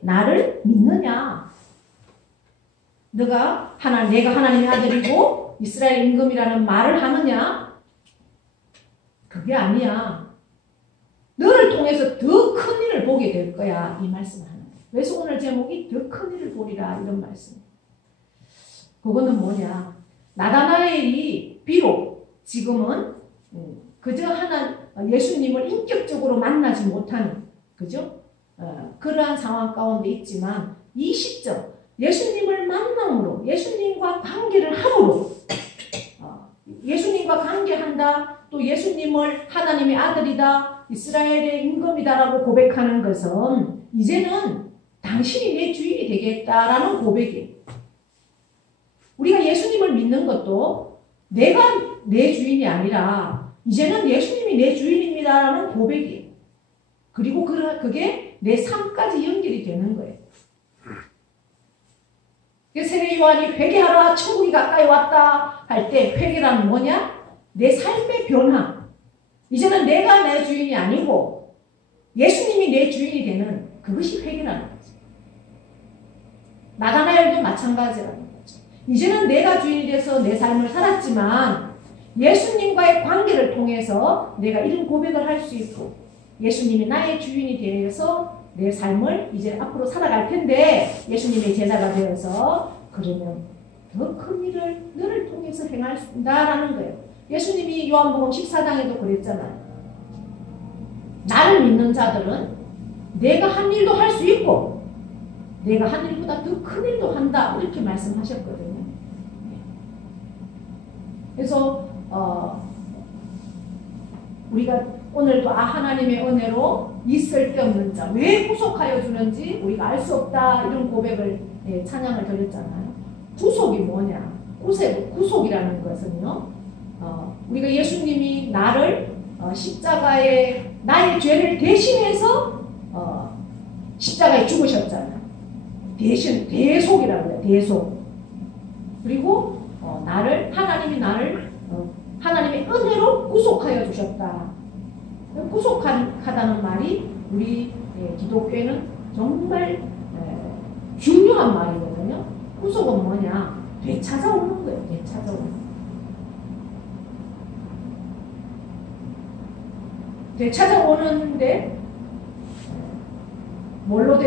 나를 믿느냐? 내가 하나님의 아들이고 이스라엘 임금이라는 말을 하느냐? 그게 아니야. 너를 통해서 더 큰 일을 보게 될 거야. 이 말씀을 하는 거야. 그래서 오늘 제목이 더 큰 일을 보리라 이런 말씀. 그거는 뭐냐? 나다나엘이 비록 지금은 그저 예수님을 인격적으로 만나지 못하는 그죠? 그러한 상황 가운데 있지만 이 시점 예수님을 만남으로 예수님과 관계를 함으로 예수님과 관계한다 또 예수님을 하나님의 아들이다 이스라엘의 임금이다라고 고백하는 것은 이제는 당신이 내 주인이 되겠다라는 고백이에요. 우리가 예수님을 믿는 것도 내가 내 주인이 아니라 이제는 예수님이 내 주인입니다라는 고백이에요. 그리고 그게 내 삶까지 연결이 되는 거예요. 세례 요한이 회개하라 천국이 가까이 왔다 할 때 회개란 뭐냐? 내 삶의 변화. 이제는 내가 내 주인이 아니고 예수님이 내 주인이 되는 그것이 회개라는 거죠. 나다나엘도 마찬가지라는 거죠. 이제는 내가 주인이 돼서 내 삶을 살았지만 예수님과의 관계를 통해서 내가 이런 고백을 할 수 있고 예수님이 나의 주인이 되어서 내 삶을 이제 앞으로 살아갈 텐데 예수님의 제자가 되어서 그러면 더 큰 일을 너를 통해서 행할 수 있다라는 거예요. 예수님이 요한복음 14장에도 그랬잖아요. 나를 믿는 자들은 내가 한 일도 할 수 있고 내가 한 일보다 더 큰 일도 한다 이렇게 말씀하셨거든요. 그래서 우리가 오늘도 하나님의 은혜로 있을 데 없는 자 왜 구속하여 주는지 우리가 알 수 없다 이런 고백을 찬양을 드렸잖아요. 구속이 뭐냐? 구속이라는 것은요. 우리가 예수님이 나를 십자가에 나의 죄를 대신해서 십자가에 죽으셨잖아요. 대속이라고 해요. 대속. 그리고 하나님이 나를 하나님의 은혜로 구속하여 주셨다. 구속하다는 말이 우리 기독교에는 정말 중요한 말이거든요. 구속은 뭐냐? 되찾아오는 거예요. 되찾아오는데 뭘로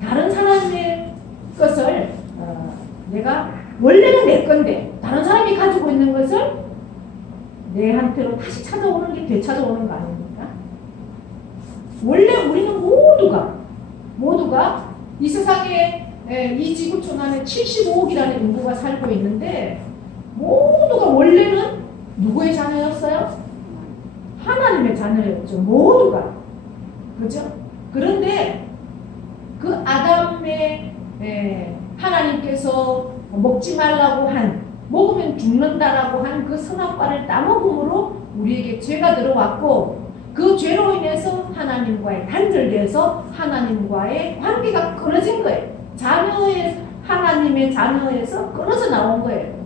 다른 사람의 것을 내가 원래는 내 건데 다른 사람이 가지고 있는 것을 내한테로 다시 찾아오는 게 되찾아오는 거 아닙니까? 원래 우리는 모두가 이 세상에 이 지구촌 안에 75억이라는 인구가 살고 있는데 모두가 원래는 누구의 자녀였어요? 하나님의 자녀였죠. 모두가. 그죠? 그런데 그 아담의 하나님께서 먹지 말라고 먹으면 죽는다라고 한 그 선악과를 따먹음으로 우리에게 죄가 들어왔고 그 죄로 인해서 하나님과의 단절돼서 하나님과의 관계가 끊어진 거예요. 하나님의 자녀에서 끊어져 나온 거예요.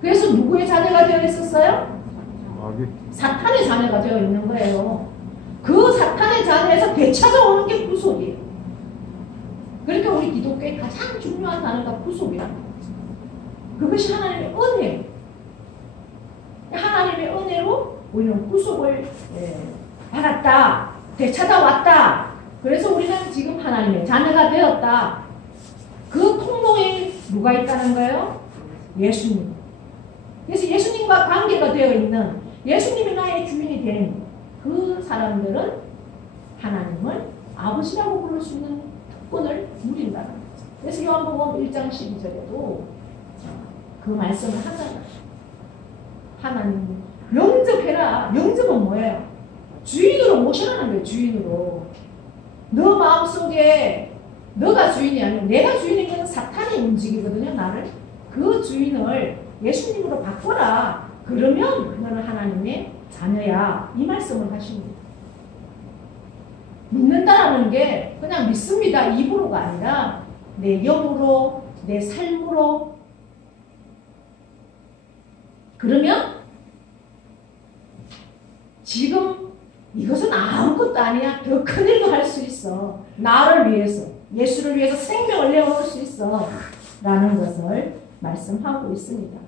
그래서 누구의 자녀가 되어 있었어요? 사탄의 자녀가 되어 있는 거예요. 그 사탄의 자녀에서 되찾아오는 게 구속이에요. 그러니까 우리 기독교의 가장 중요한 단어가 구속이라는 거죠. 그것이 하나님의 은혜예요. 하나님의 은혜로 우리는 구속을 받았다. 되찾아왔다. 그래서 우리는 지금 하나님의 자녀가 되었다. 그 통로에 누가 있다는 거예요? 예수님. 그래서 예수님과 관계가 되어 있는 예수님이 나의 주인이 된 그 사람들은 하나님을 아버지라고 부를 수 있는 특권을 누린다는 거죠. 그래서 요한복음 1장 12절에도 그 말씀을 하잖아요. 하나님 영접해라. 영접은 뭐예요? 주인으로 모셔라는 거예요. 주인으로. 너 마음속에 너가 주인이 아니고 내가 주인인 건 사탄이 움직이거든요. 나를. 그 주인을 예수님으로 바꿔라. 그러면 너는 하나님의 자녀야. 이 말씀을 하십니다. 믿는다라는 게 그냥 믿습니다. 입으로가 아니라 내 영으로 내 삶으로. 그러면 지금 이것은 아무것도 아니야. 더 큰 일도 할 수 있어. 나를 위해서. 예수를 위해서 생명을 내어놓을 수 있어 라는 것을 말씀하고 있습니다.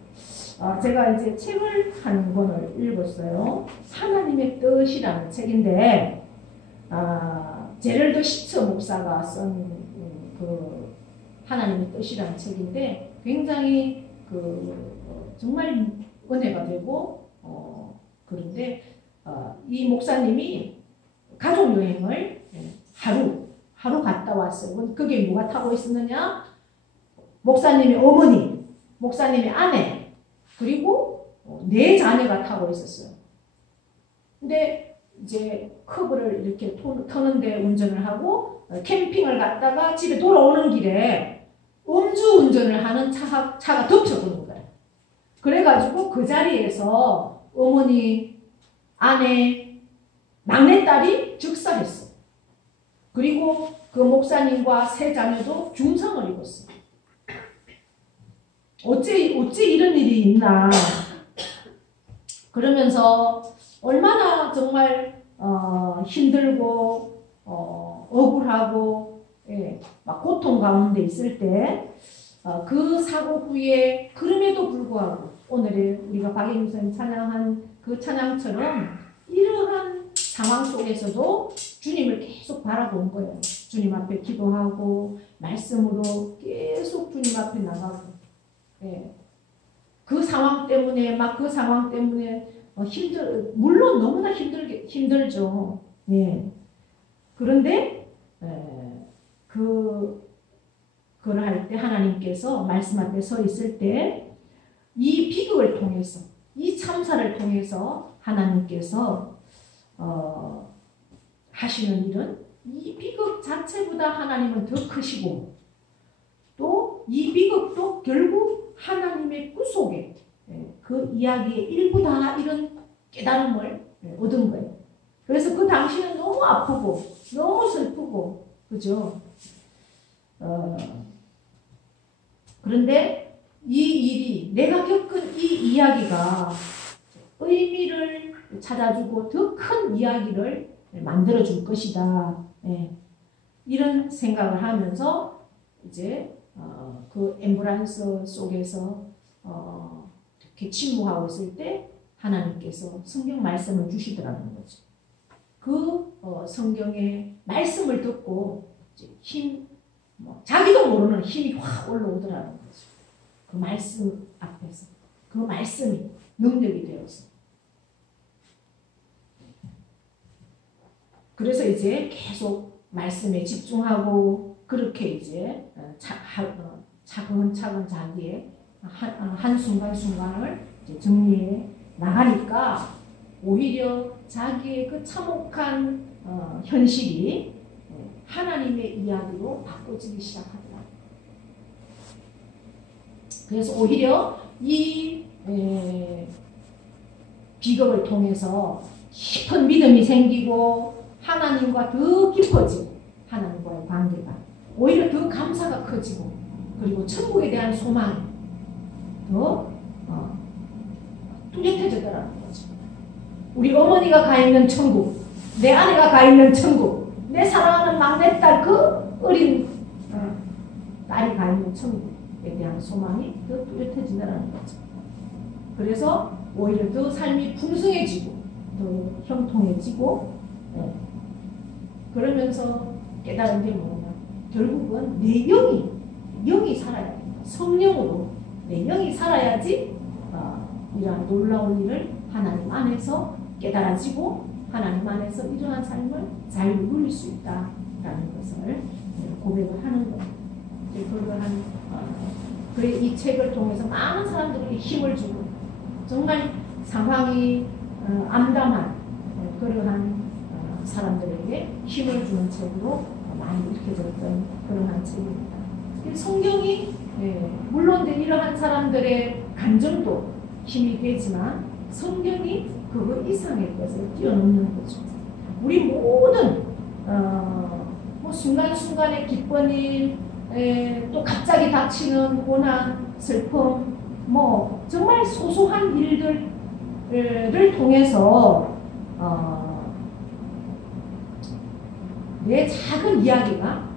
제가 이제 책을 한 권을 읽었어요. 하나님의 뜻이라는 책인데 제럴드 시처 목사가 쓴 그 하나님의 뜻이라는 책인데 굉장히 정말 은혜가 되고 그런데 이 목사님이 가족 여행을 하루 갔다 왔어요. 그게 누가 타고 있었느냐? 목사님의 어머니, 목사님의 아내, 그리고 4자녀가 타고 있었어요. 근데 이제 커브를 이렇게 터는데 운전을 하고 캠핑을 갔다가 집에 돌아오는 길에 음주 운전을 하는 차가 덮쳐버린 거예요. 그래가지고 그 자리에서 어머니, 아내, 막내딸이 즉사했어요. 그리고 그 목사님과 3자녀도 중상을 입었어요. 어째 이런 일이 있나. 그러면서 얼마나 정말 힘들고 억울하고 막 고통 가운데 있을 때 그 사고 후에 그럼에도 불구하고 오늘의 우리가 박예림 목사님 찬양한 그 찬양처럼 이러한 상황 속에서도 주님을 계속 바라본 거예요. 주님 앞에 기도하고 말씀으로 계속 주님 앞에 나가고 그 상황 때문에 물론 너무나 힘들죠. 그런데 그걸 할 때 하나님께서 말씀 앞에 서 있을 때 이 비극을 통해서 이 참사를 통해서 하나님께서 하시는 일은 이 비극 자체보다 하나님은 더 크시고 또 이 비극도 결국 하나님의 구속의 그 이야기의 일부다 이런 깨달음을 얻은 거예요. 그래서 그 당시는 너무 아프고 너무 슬프고 그죠? 그런데 이 일이 내가 겪은 이 이야기가 의미를 찾아주고 더 큰 이야기를 만들어줄 것이다. 이런 생각을 하면서 이제 그 앰뷸런스 속에서 이렇게 침묵하고 있을 때 하나님께서 성경 말씀을 주시더라는 거죠. 그 성경의 말씀을 듣고 자기도 모르는 힘이 확 올라오더라는 거죠. 그 말씀 앞에서 그 말씀이 능력이 되어서 그래서 이제 계속 말씀에 집중하고 그렇게 이제 차근차근 자기의 한순간순간을 정리해 나가니까 오히려 자기의 그 참혹한 현실이 하나님의 이야기로 바꿔지기 시작하더라. 그래서 오히려 이 비극을 통해서 깊은 믿음이 생기고 하나님과 더 깊어지고 하나님과의 관계가 오히려 더 감사가 커지고 그리고 천국에 대한 소망이 더 뚜렷해지더라는 거죠. 우리 어머니가 가 있는 천국, 내 아내가 가 있는 천국, 내 사랑하는 막내딸 그 어린 딸이 가 있는 천국에 대한 소망이 더 뚜렷해지더라는 거죠. 그래서 오히려 더 삶이 풍성해지고 더 형통해지고 그러면서 깨달은 게 뭐냐. 결국은 내 영이 살아야 된다. 성령으로 내 영이 살아야지 이러한 놀라운 일을 하나님 안에서 깨달아지고 하나님 안에서 이러한 삶을 잘 누릴 수 있다라는 것을 고백을 하는 거예요. 그래 이 책을 통해서 많은 사람들에게 힘을 주고 정말 상황이 암담한 그러한 사람들에게 힘을 주는 책으로 많이 읽혀졌던 그러한 책입니다. 성경이 물론 이러한 사람들의 감정도 힘이 되지만 성경이 그거 이상의 것을 뛰어넘는 거죠. 우리 모든 뭐 순간순간의 기쁜 일, 또 갑자기 닥치는 고난, 슬픔, 뭐 정말 소소한 일들을 통해서 내 작은 이야기가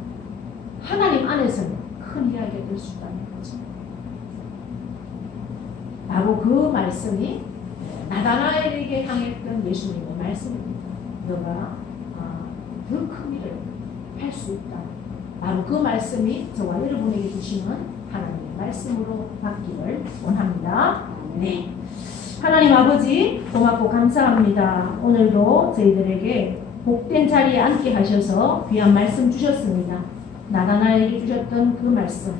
하나님 안에서는 큰 이야기가 될 수 있다는 거죠. 바로 그 말씀이 나다나엘에게 향했던 예수님의 말씀입니다. 너가 더 큰 일을 할 수 있다. 바로 그 말씀이 저와 여러분에게 주시는 하나님의 말씀으로 받기를 원합니다. 네. 하나님 아버지 고맙고 감사합니다. 오늘도 저희들에게 복된 자리에 앉게 하셔서 귀한 말씀 주셨습니다. 나다나엘에게 주셨던 그 말씀,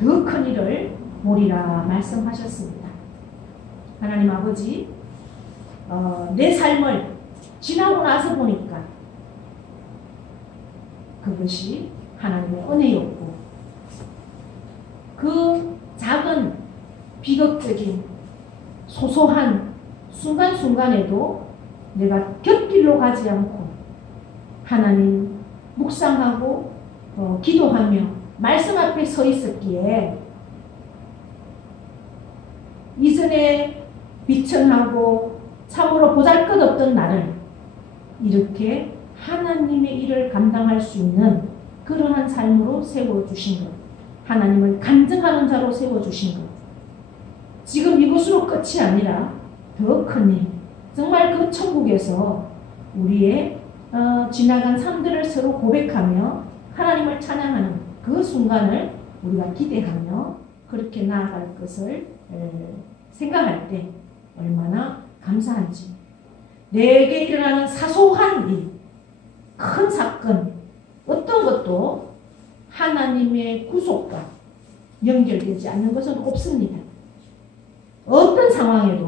더 큰 일을 보리라 말씀하셨습니다. 하나님 아버지, 내 삶을 지나고 나서 보니까 그것이 하나님의 은혜였고, 그 작은 비극적인 소소한 순간순간에도 내가 곁길로 가지 않고 하나님 묵상하고 기도하며 말씀 앞에 서 있었기에 이전에 비천하고 참으로 보잘것없던 나를 이렇게 하나님의 일을 감당할 수 있는 그러한 삶으로 세워주신 것, 하나님을 간증하는 자로 세워주신 것, 지금 이것으로 끝이 아니라 더 큰 일, 정말 그 천국에서 우리의 지나간 삶들을 서로 고백하며 하나님을 찬양하는 그 순간을 우리가 기대하며 그렇게 나아갈 것을 생각할 때 얼마나 감사한지, 내게 일어나는 사소한 일, 큰 사건, 어떤 것도 하나님의 구속과 연결되지 않는 것은 없습니다. 어떤 상황에도